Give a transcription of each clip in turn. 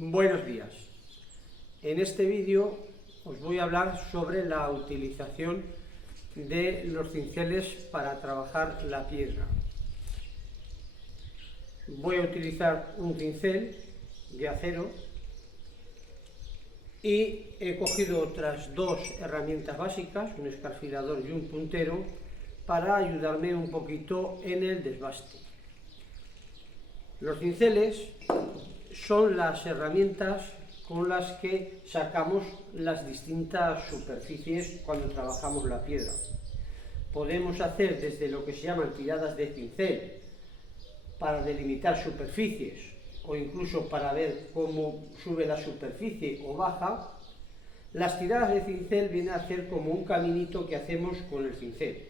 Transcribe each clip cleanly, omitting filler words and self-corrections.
Buenos días. En este vídeo os voy a hablar sobre la utilización de los cinceles para trabajar la piedra. Voy a utilizar un cincel de acero y he cogido otras dos herramientas básicas, un escarfilador y un puntero, para ayudarme un poquito en el desbaste. Los cinceles son las herramientas con las que sacamos las distintas superficies cuando trabajamos la piedra. Podemos hacer desde lo que se llaman tiradas de cincel para delimitar superficies o incluso para ver cómo sube la superficie o baja. Las tiradas de cincel vienen a ser como un caminito que hacemos con el cincel,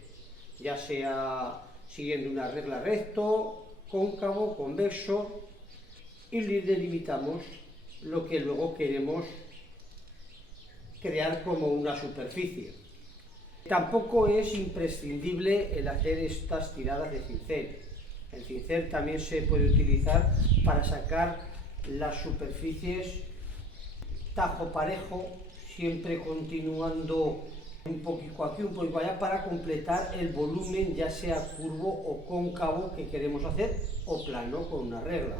ya sea siguiendo una regla recto, cóncavo, convexo, y delimitamos lo que luego queremos crear como una superficie. Tampoco es imprescindible el hacer estas tiradas de cincel. El cincel también se puede utilizar para sacar las superficies tajo parejo, siempre continuando un poquito aquí, un poquito allá, para completar el volumen, ya sea curvo o cóncavo que queremos hacer, o plano con una regla.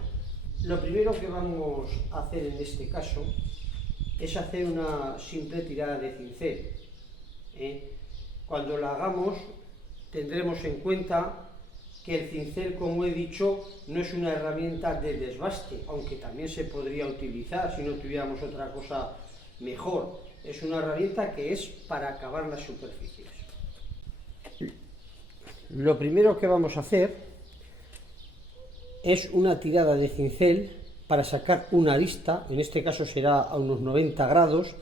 Lo primero que vamos a hacer en este caso es hacer una simple tirada de cincel. Cuando la hagamos tendremos en cuenta que el cincel, como he dicho, no es una herramienta de desbaste, aunque también se podría utilizar si no tuviéramos otra cosa mejor. Es una herramienta que es para acabar las superficies. Lo primero que vamos a hacer es una tirada de cincel para sacar una arista, en este caso será a unos 90 grados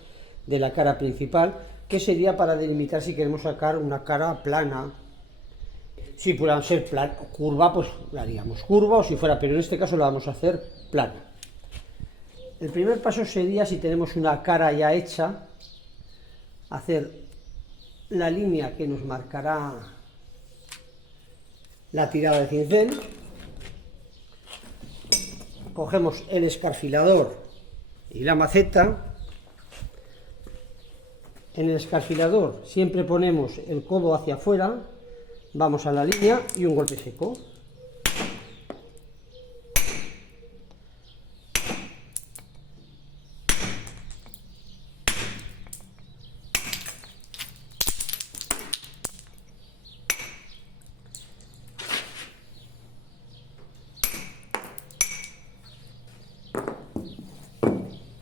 de la cara principal, que sería para delimitar si queremos sacar una cara plana. Si pudiera ser curva, pues la haríamos curva, o si fuera, pero en este caso la vamos a hacer plana. El primer paso sería, si tenemos una cara ya hecha, hacer la línea que nos marcará la tirada de cincel. Cogemos el escarfilador y la maceta. En el escarfilador siempre ponemos el codo hacia afuera, vamos a la línea y un golpe seco.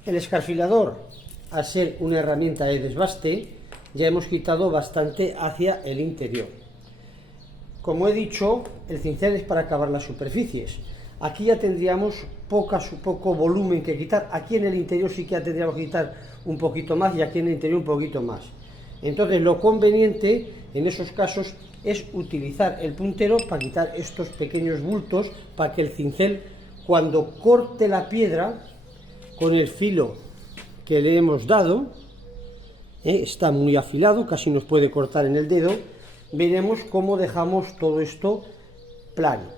El escarfilador, al ser una herramienta de desbaste, ya hemos quitado bastante hacia el interior. Como he dicho, el cincel es para acabar las superficies. Aquí ya tendríamos poco volumen que quitar. Aquí en el interior sí que ya tendríamos que quitar un poquito más, y aquí en el interior un poquito más. Entonces lo conveniente en esos casos es utilizar el puntero para quitar estos pequeños bultos, para que el cincel, cuando corte la piedra con el filo que le hemos dado, está muy afilado, casi nos puede cortar en el dedo, veremos cómo dejamos todo esto plano.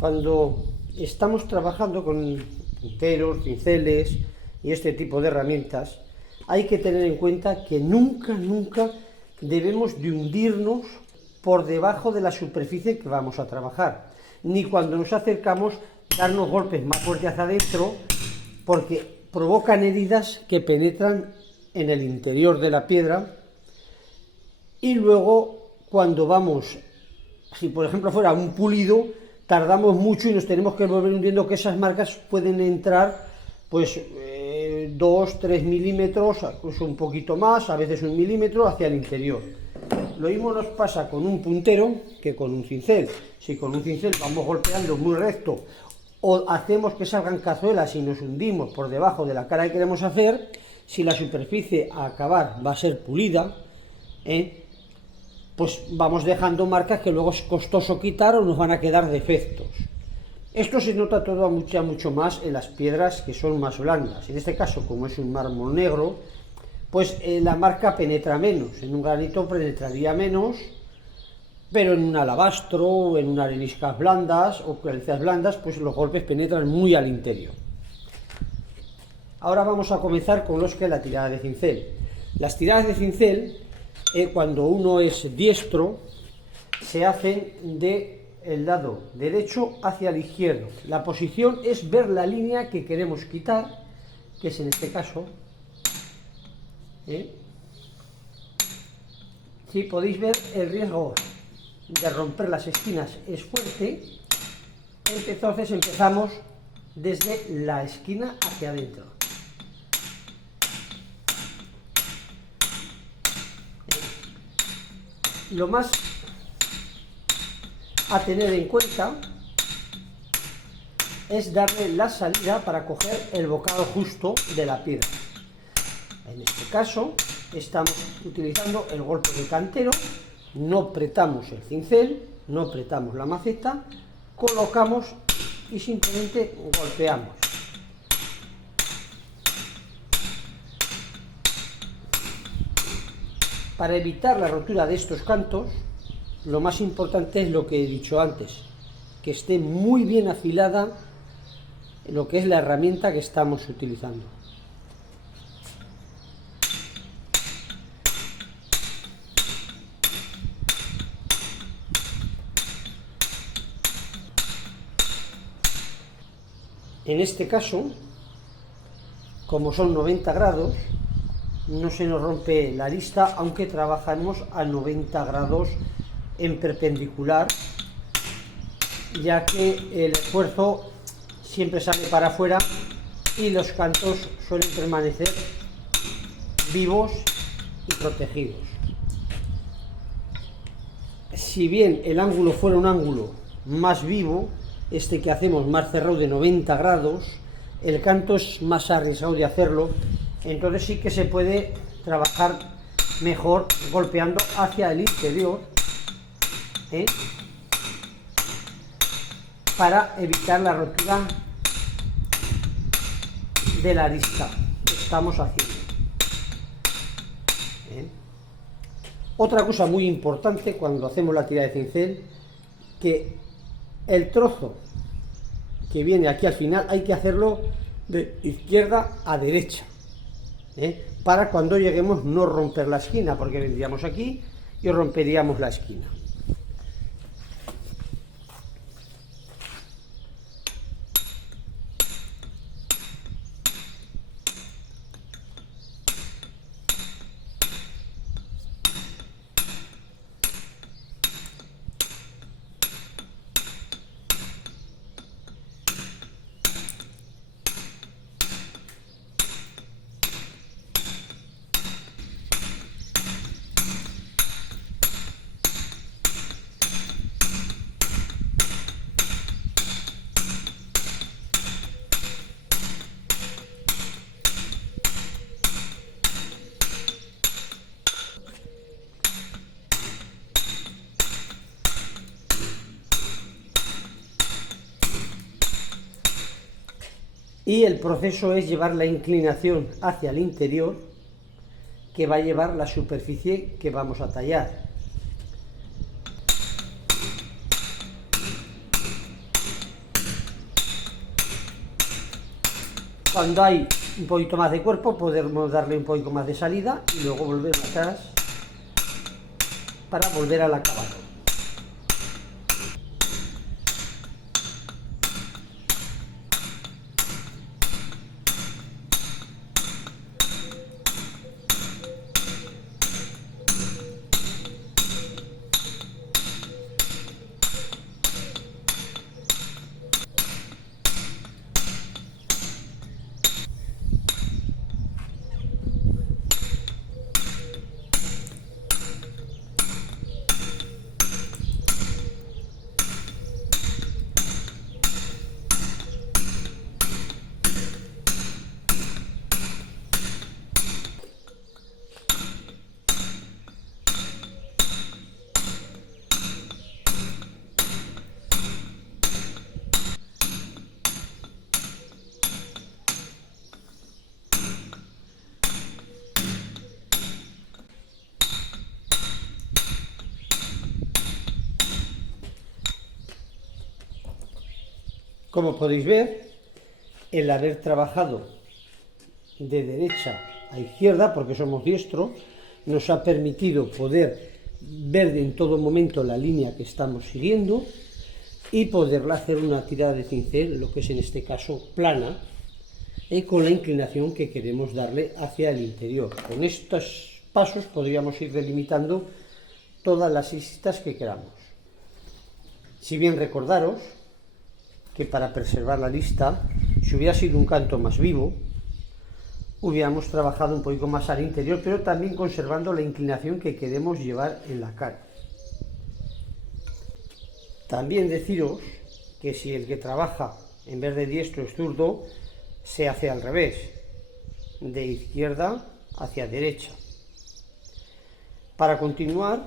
Cuando estamos trabajando con punteros, cinceles y este tipo de herramientas, hay que tener en cuenta que nunca debemos de hundirnos por debajo de la superficie que vamos a trabajar, ni cuando nos acercamos darnos golpes más fuertes hacia adentro, porque provocan heridas que penetran en el interior de la piedra y luego cuando vamos, si por ejemplo fuera un pulido, tardamos mucho y nos tenemos que volver hundiendo, que esas marcas pueden entrar pues 2-3 milímetros, incluso un poquito más, a veces 1 milímetro hacia el interior. Lo mismo nos pasa con un puntero que con un cincel. Si con un cincel vamos golpeando muy recto o hacemos que salgan cazuelas y nos hundimos por debajo de la cara que queremos hacer, si la superficie a acabar va a ser pulida, pues vamos dejando marcas que luego es costoso quitar o nos van a quedar defectos. Esto se nota todo mucho más en las piedras que son más blandas. En este caso, como es un mármol negro, pues la marca penetra menos. En un granito penetraría menos, pero en un alabastro, en unas areniscas blandas o calizas blandas, pues los golpes penetran muy al interior. Ahora vamos a comenzar con los que es la tirada de cincel. Las tiradas de cincel, cuando uno es diestro, se hacen del lado derecho hacia el izquierdo. La posición es ver la línea que queremos quitar, que es en este caso. Si podéis ver, el riesgo de romper las esquinas es fuerte, entonces empezamos desde la esquina hacia adentro. Lo más a tener en cuenta es darle la salida para coger el bocado justo de la piedra. En este caso estamos utilizando el golpe de cantero, no apretamos el cincel, no apretamos la maceta, colocamos y simplemente golpeamos. Para evitar la rotura de estos cantos, lo más importante es lo que he dicho antes, que esté muy bien afilada lo que es la herramienta que estamos utilizando. En este caso, como son 90 grados, no se nos rompe la arista, aunque trabajamos a 90 grados en perpendicular, ya que el esfuerzo siempre sale para afuera y los cantos suelen permanecer vivos y protegidos. Si bien el ángulo fuera un ángulo más vivo, este que hacemos más cerrado de 90 grados, el canto es más arriesgado de hacerlo, entonces sí que se puede trabajar mejor golpeando hacia el interior, para evitar la rotura de la arista que estamos haciendo. Otra cosa muy importante cuando hacemos la tirada de cincel, que el trozo que viene aquí al final hay que hacerlo de izquierda a derecha, para cuando lleguemos no romper la esquina, porque vendríamos aquí y romperíamos la esquina. Y el proceso es llevar la inclinación hacia el interior, que va a llevar la superficie que vamos a tallar. Cuando hay un poquito más de cuerpo, podemos darle un poquito más de salida y luego volver atrás para volver al acabado. Como podéis ver, el haber trabajado de derecha a izquierda, porque somos diestros, nos ha permitido poder ver en todo momento la línea que estamos siguiendo y poderla hacer una tirada de cincel, lo que es en este caso plana, con la inclinación que queremos darle hacia el interior. Con estos pasos podríamos ir delimitando todas las istas que queramos. Si bien recordaros que para preservar la lista, si hubiera sido un canto más vivo, hubiéramos trabajado un poquito más al interior, pero también conservando la inclinación que queremos llevar en la cara. También deciros que si el que trabaja en vez de diestro es zurdo, se hace al revés, de izquierda hacia derecha. Para continuar,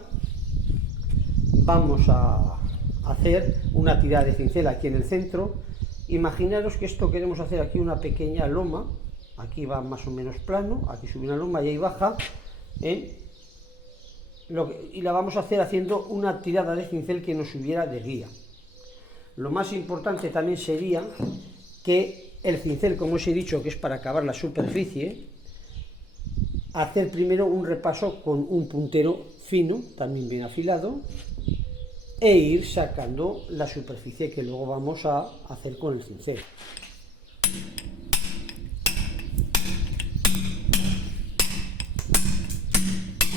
vamos a hacer una tirada de cincel aquí en el centro. Imaginaros que esto queremos hacer aquí una pequeña loma, aquí va más o menos plano, aquí sube una loma y ahí baja, y la vamos a hacer haciendo una tirada de cincel que nos sirviera de guía. Lo más importante también sería que el cincel, como os he dicho, que es para acabar la superficie, hacer primero un repaso con un puntero fino, también bien afilado, e ir sacando la superficie que luego vamos a hacer con el cincel.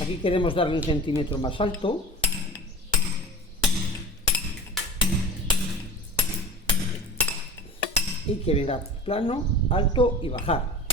Aquí queremos darle 1 centímetro más alto. Y que venga plano, alto y bajar.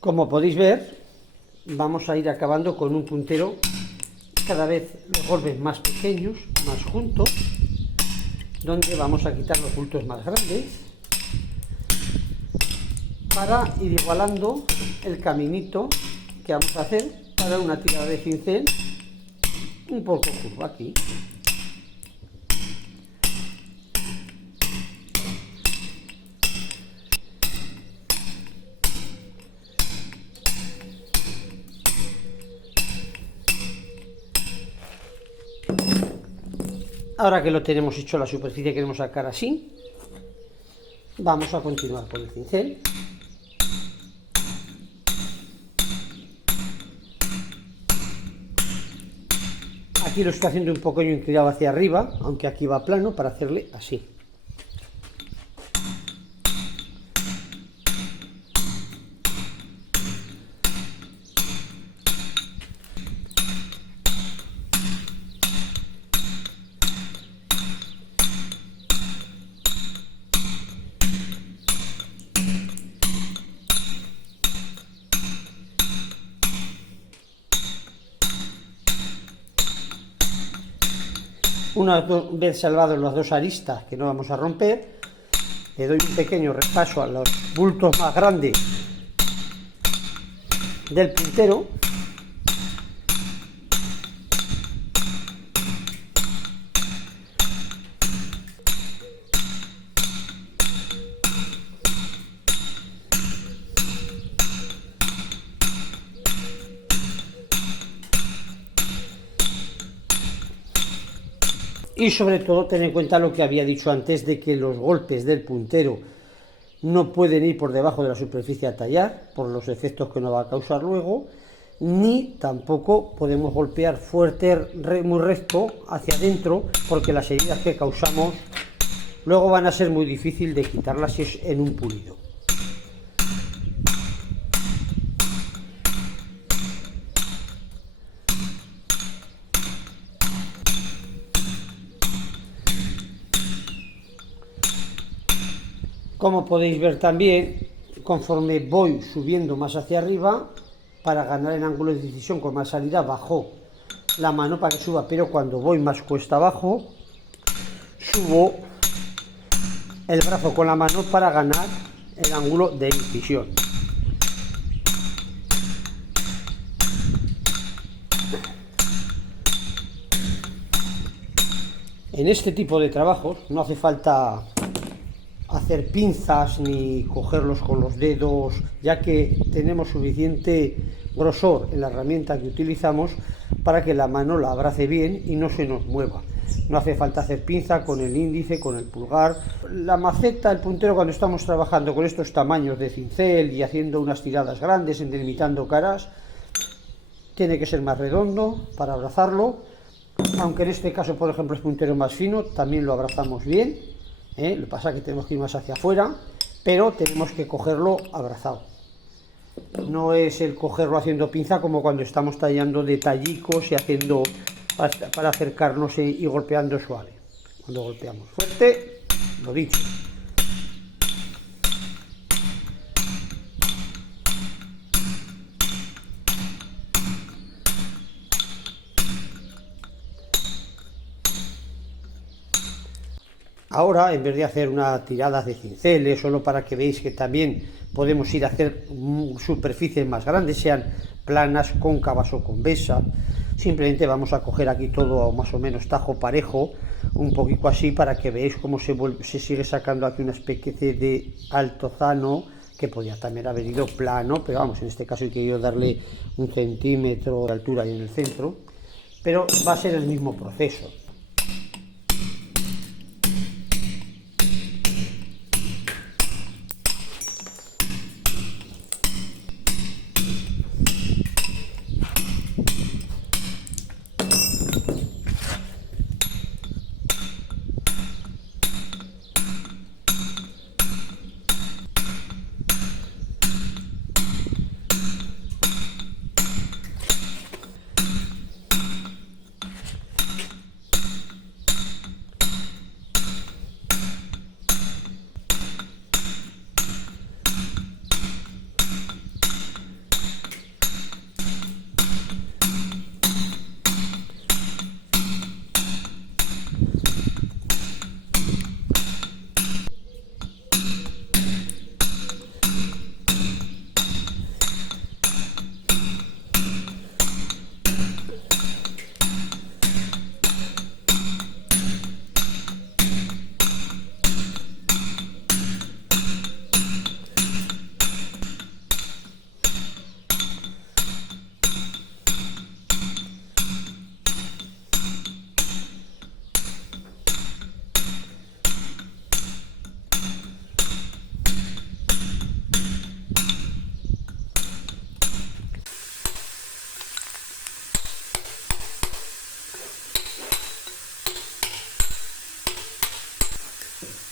Como podéis ver, vamos a ir acabando con un puntero cada vez los golpes más pequeños, más juntos, donde vamos a quitar los bultos más grandes para ir igualando el caminito que vamos a hacer para una tirada de cincel un poco curva aquí. Ahora que lo tenemos hecho la superficie, queremos sacar así, vamos a continuar con el cincel. Aquí lo estoy haciendo un poco inclinado hacia arriba, aunque aquí va plano, para hacerle así. Una vez salvados las dos aristas que no vamos a romper, le doy un pequeño repaso a los bultos más grandes del puntero. Y sobre todo ten en cuenta lo que había dicho antes de que los golpes del puntero no pueden ir por debajo de la superficie a tallar por los efectos que nos va a causar luego, ni tampoco podemos golpear fuerte, muy recto hacia adentro, porque las heridas que causamos luego van a ser muy difícil de quitarlas si es en un pulido. Como podéis ver también, conforme voy subiendo más hacia arriba, para ganar en ángulo de decisión con más salida, bajo la mano para que suba, pero cuando voy más cuesta abajo, subo el brazo con la mano para ganar el ángulo de incisión. En este tipo de trabajos no hace falta hacer pinzas ni cogerlos con los dedos, ya que tenemos suficiente grosor en la herramienta que utilizamos para que la mano la abrace bien y no se nos mueva. No hace falta hacer pinza con el índice, con el pulgar. La maceta, el puntero, cuando estamos trabajando con estos tamaños de cincel y haciendo unas tiradas grandes, delimitando caras, tiene que ser más redondo para abrazarlo, aunque en este caso, por ejemplo, es puntero más fino, también lo abrazamos bien. Lo que pasa es que tenemos que ir más hacia afuera, pero tenemos que cogerlo abrazado. No es el cogerlo haciendo pinza como cuando estamos tallando detallicos y haciendo para acercarnos y golpeando suave. Cuando golpeamos fuerte, lo dicho. Ahora, en vez de hacer una tirada de cinceles, solo para que veáis que también podemos ir a hacer superficies más grandes, sean planas, cóncavas o convexas, simplemente vamos a coger aquí todo más o menos tajo parejo, un poquito así, para que veáis cómo se sigue sacando aquí una especie de altozano, que podría también haber ido plano, pero vamos, en este caso he querido darle 1 centímetro de altura ahí en el centro, pero va a ser el mismo proceso.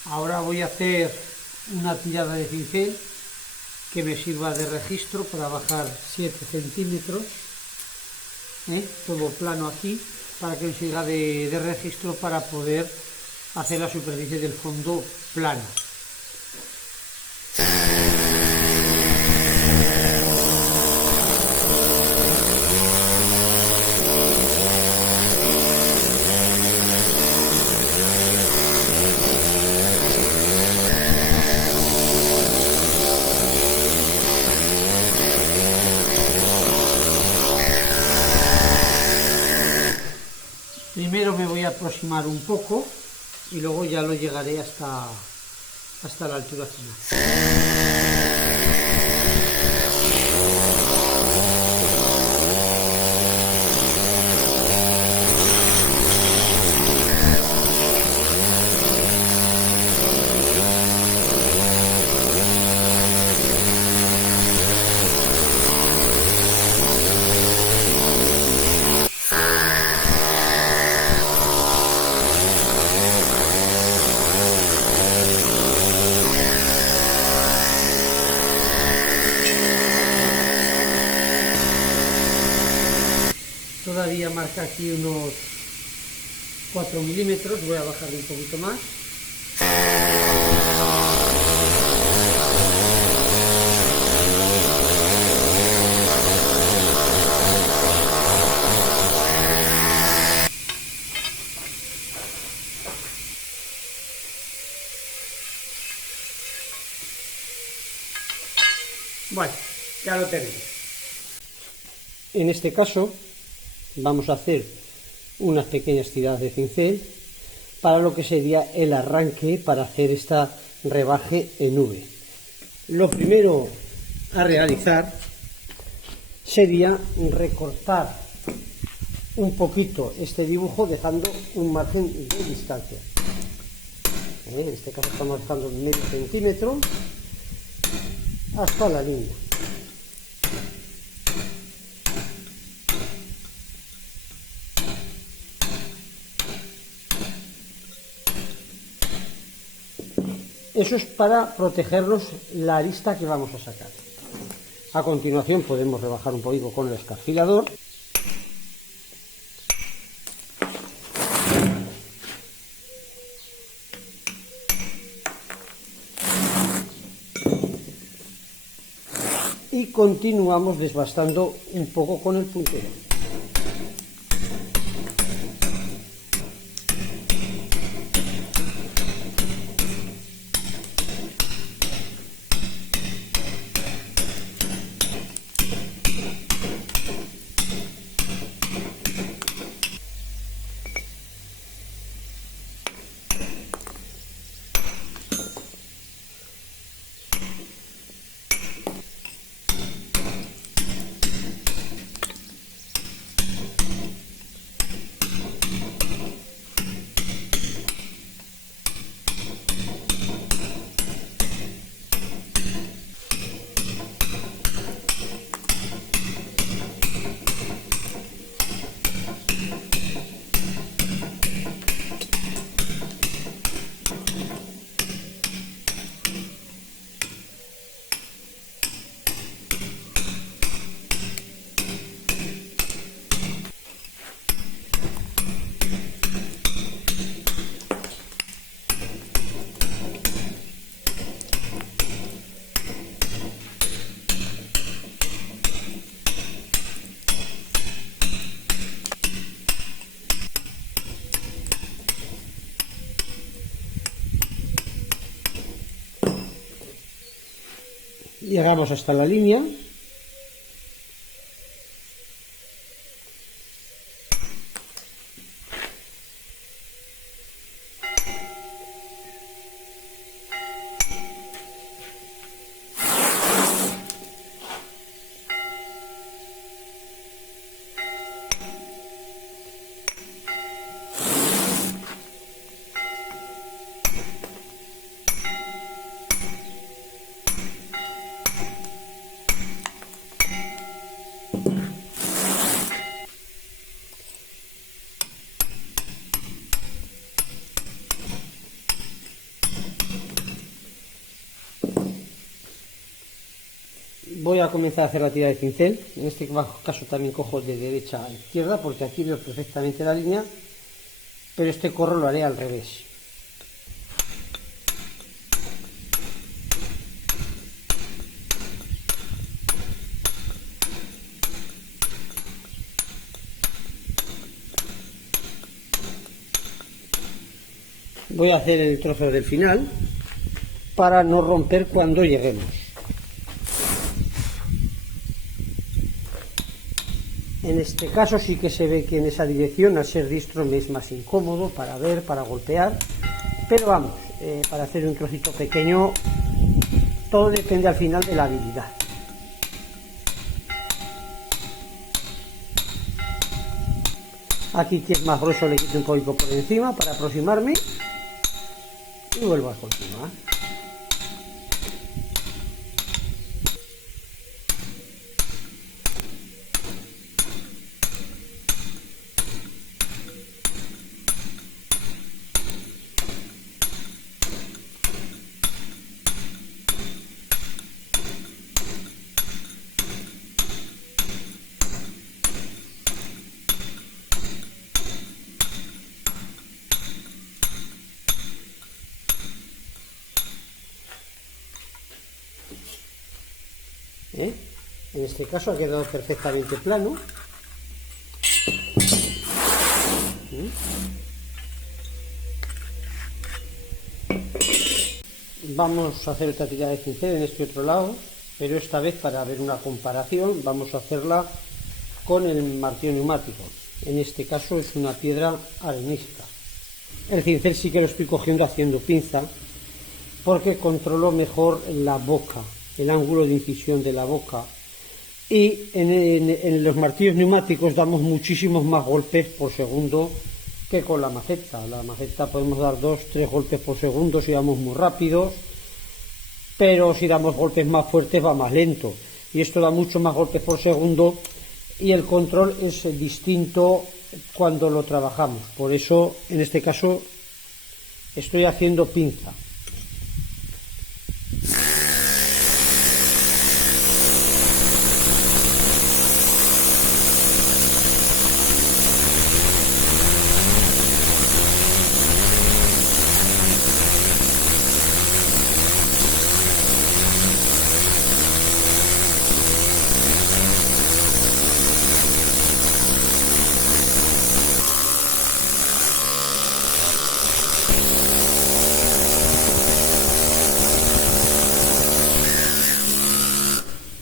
Ahora voy a hacer una tirada de cincel que me sirva de registro para bajar 7 centímetros, todo plano aquí, para que me sirva de registro para poder hacer la superficie del fondo plana. Primero me voy a aproximar un poco y luego ya lo llegaré hasta la altura final. todavía marca aquí unos 4 milímetros, voy a bajarle un poquito más. Bueno, ya lo tenemos. En este caso vamos a hacer unas pequeñas tiradas de cincel para lo que sería el arranque para hacer esta rebaje en V. Lo primero a realizar sería recortar un poquito este dibujo dejando un margen de distancia. En este caso estamos dejando medio centímetro hasta la línea. Eso es para protegernos la arista que vamos a sacar. A continuación podemos rebajar un poquito con el escarfilador. Y continuamos desbastando un poco con el puntero. Llegamos hasta la línea. Voy a comenzar a hacer la tira de cincel. En este caso también cojo de derecha a izquierda porque aquí veo perfectamente la línea, pero este corro lo haré al revés. Voy a hacer el trozo del final para no romper cuando lleguemos. En este caso sí que se ve que en esa dirección, al ser distro, me es más incómodo para ver, para golpear, pero vamos, para hacer un trocito pequeño, todo depende al final de la habilidad. Aquí que es más grueso le quito un poquito por encima para aproximarme y vuelvo a continuar. este caso ha quedado perfectamente plano. Vamos a hacer otra tirada de cincel en este otro lado, pero esta vez, para ver una comparación, vamos a hacerla con el martillo neumático. En este caso es una piedra arenisca. El cincel sí que lo estoy cogiendo haciendo pinza, porque controlo mejor la boca, el ángulo de incisión de la boca. Y en los martillos neumáticos damos muchísimos más golpes por segundo que con la maceta. La maceta podemos dar 2-3 golpes por segundo si vamos muy rápidos, pero si damos golpes más fuertes va más lento. Y esto da mucho más golpes por segundo y el control es distinto cuando lo trabajamos. Por eso, en este caso, estoy haciendo pinza.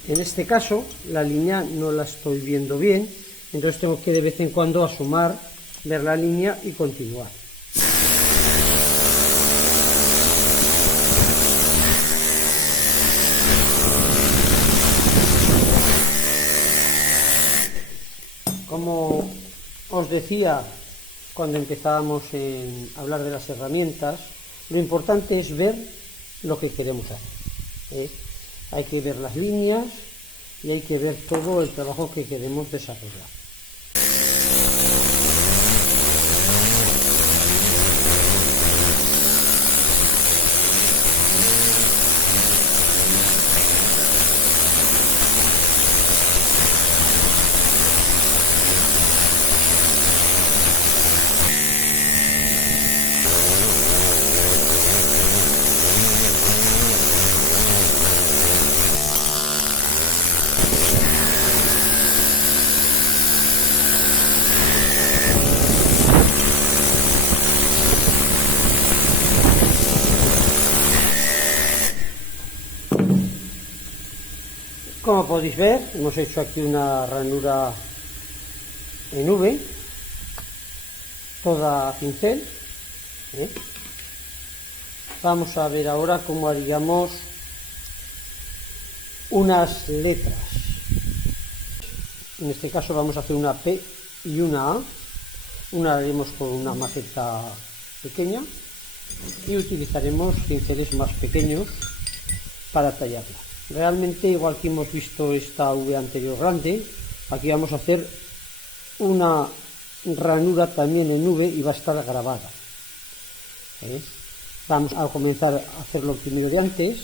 En este caso la línea no la estoy viendo bien, entonces tengo que de vez en cuando asomar, ver la línea y continuar. Como os decía cuando empezábamos a hablar de las herramientas, lo importante es ver lo que queremos hacer, Hay que ver las líneas y hay que ver todo el trabajo que queremos desarrollar. Como podéis ver, hemos hecho aquí una ranura en V, toda a cincel. Vamos a ver ahora cómo haríamos unas letras. En este caso vamos a hacer una P y una A. Una haremos con una maceta pequeña y utilizaremos cinceles más pequeños para tallarla. Realmente, igual que hemos visto esta V anterior grande, aquí vamos a hacer una ranura también en V y va a estar grabada. Vamos a comenzar a hacerlo primero de antes.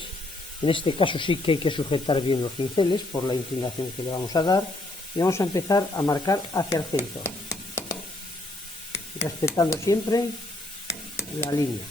En este caso sí que hay que sujetar bien los cinceles por la inclinación que le vamos a dar, y vamos a empezar a marcar hacia el centro, respetando siempre la línea.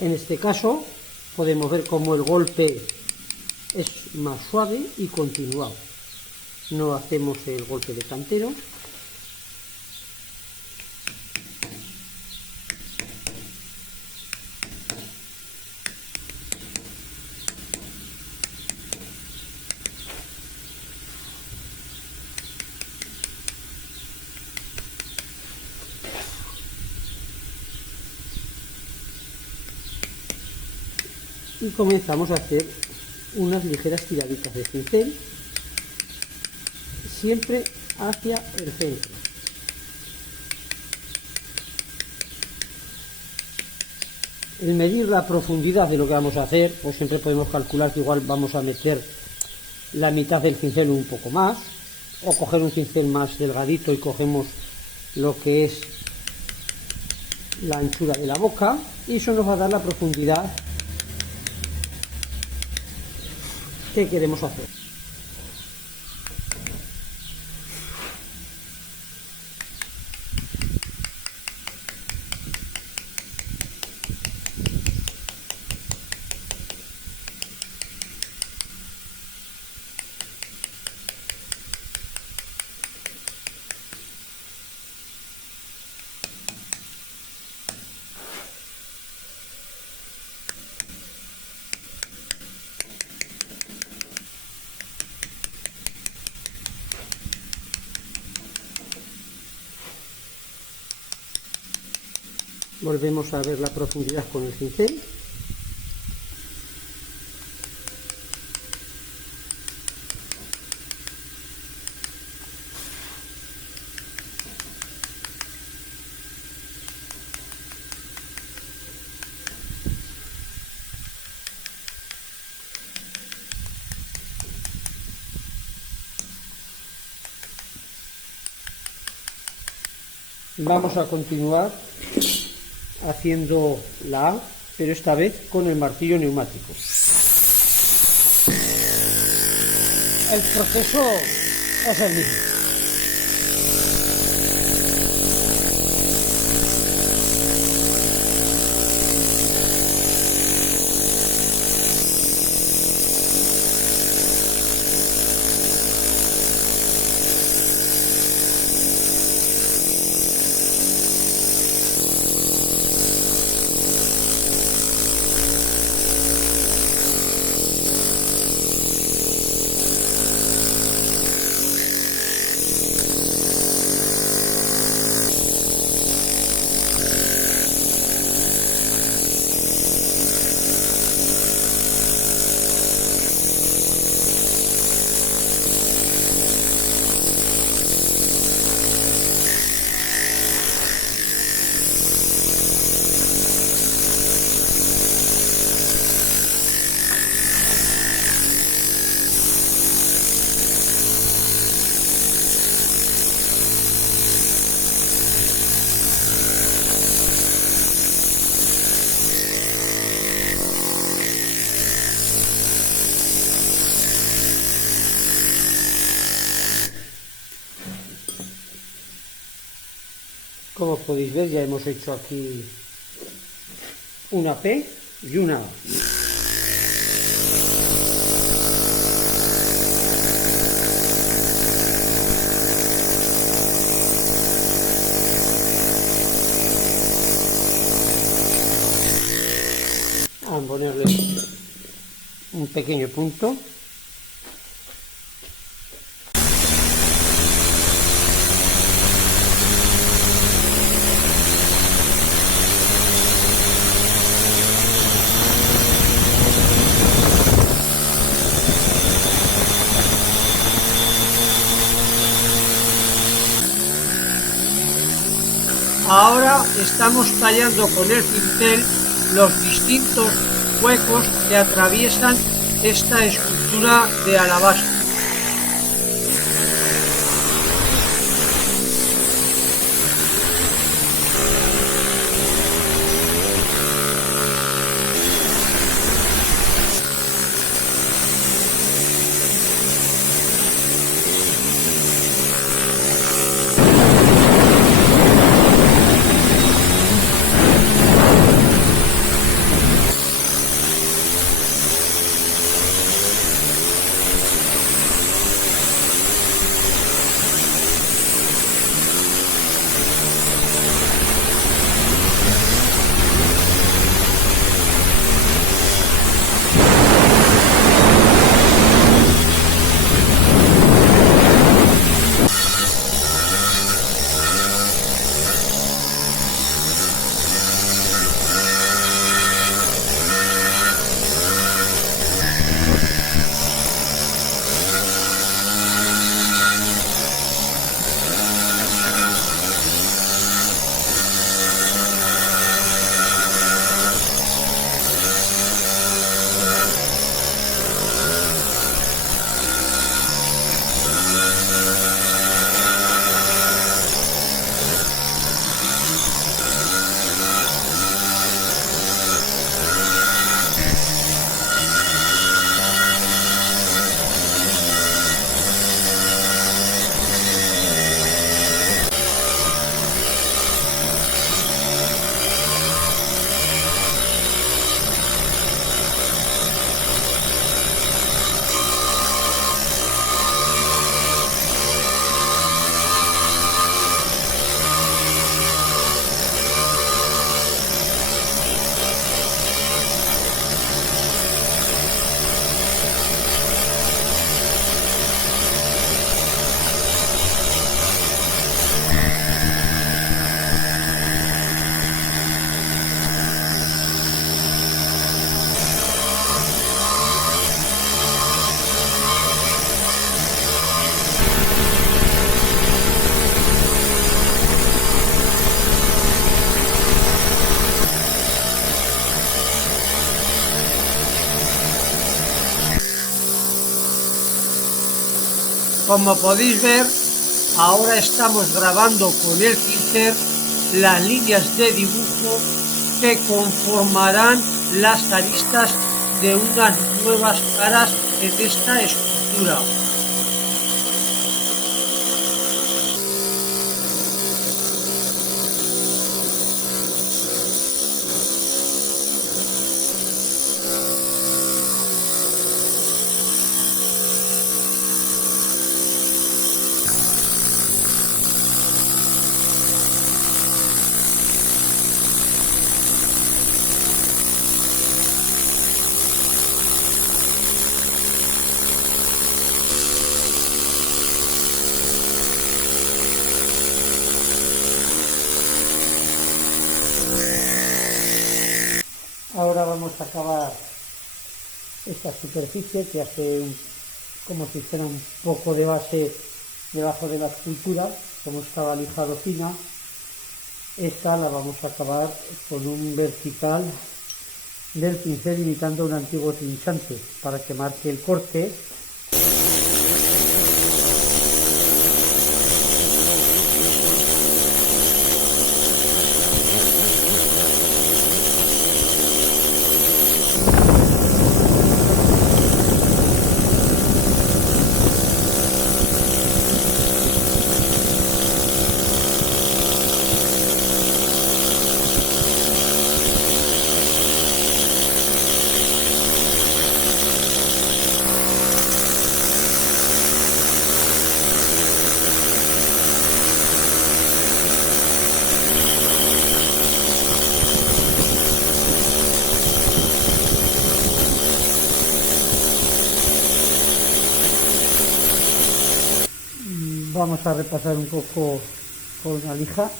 En este caso podemos ver cómo el golpe es más suave y continuado. No hacemos el golpe de cantero. Y comenzamos a hacer unas ligeras tiraditas de cincel, siempre hacia el centro. El medir la profundidad de lo que vamos a hacer, pues siempre podemos calcular que igual vamos a meter la mitad del cincel un poco más, o coger un cincel más delgadito y cogemos lo que es la anchura de la boca, y eso nos va a dar la profundidad que queremos hacer. Volvemos a ver la profundidad con el cincel. Vamos a continuar haciendo la A, pero esta vez con el martillo neumático. El proceso es el mismo. Como podéis ver, ya hemos hecho aquí una P y una A. Vamos a ponerle un pequeño punto. Ahora estamos tallando con el pincel los distintos huecos que atraviesan esta escultura de alabastro. Como podéis ver, ahora estamos grabando con el pincel las líneas de dibujo que conformarán las aristas de unas nuevas caras en esta escultura. Ahora vamos a acabar esta superficie que hace como si fuera un poco de base debajo de la escultura, como estaba lijado fina. Esta la vamos a acabar con un vertical del pincel imitando un antiguo trinchante para que marque el corte. Vamos a repasar un poco con una lija.